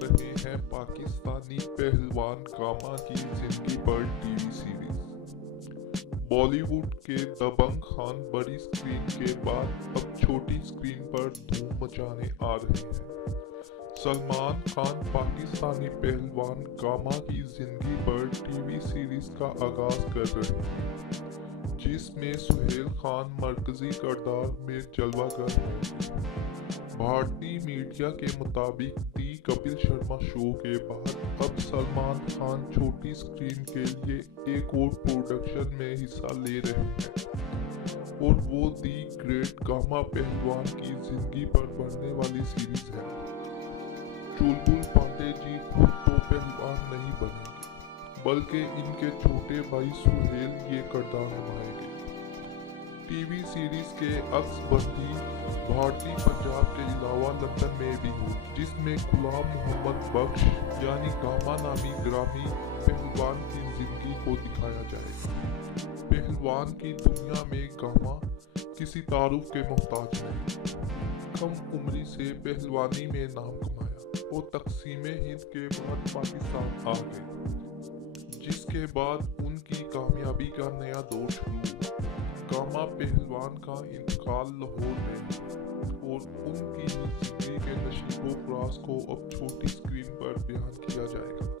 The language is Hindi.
रहे हैं पाकिस्तानी पहलवान गामा की जिंदगी पर टीवी सीरीज। बॉलीवुड के दबंग खान बड़ी स्क्रीन के बाद अब छोटी स्क्रीन पर धूम मचाने आ रहे हैं। सलमान खान पाकिस्तानी पहलवान गामा की जिंदगी पर टीवी सीरीज का आगाज कर रहे हैं, जिसमें सुहेल खान मरकजी किरदार में जलवागर हैं। भारतीय मीडिया के मुताबिक दी कपिल शर्मा शो के बाद अब सलमान खान छोटी स्क्रीन के लिए एक और प्रोडक्शन में हिस्सा ले रहे हैं और वो दी ग्रेट गामा पहलवान की जिंदगी पर बनने वाली सीरीज है। चुलबुल पांडे जी खुद तो पहलवान नहीं बनेंगे, बल्कि इनके छोटे भाई सुहेल ये किरदार निभाएंगे। टीवी सीरीज के अक्स बंदी भारतीय पंजाब के अलावा लंदन में भी हो, जिसमें गुलाम मोहम्मद बख्श यानी गामा नामी ग्रामी पहलवान की जिंदगी को दिखाया जाएगा। पहलवान की दुनिया में गामा किसी तारुफ के मोहताज नहीं, कम उम्री से पहलवानी में नाम कमाया और तकसीमे हिंद के बाद पाकिस्तान आ गए, जिसके बाद उनकी कामयाबी का नया दौर शुरू हुआ। गामा पहलवान का इंतकाल लाहौर में और उनकी जिंदगी के नशीबो फराज को अब छोटी स्क्रीन पर बयान किया जाएगा।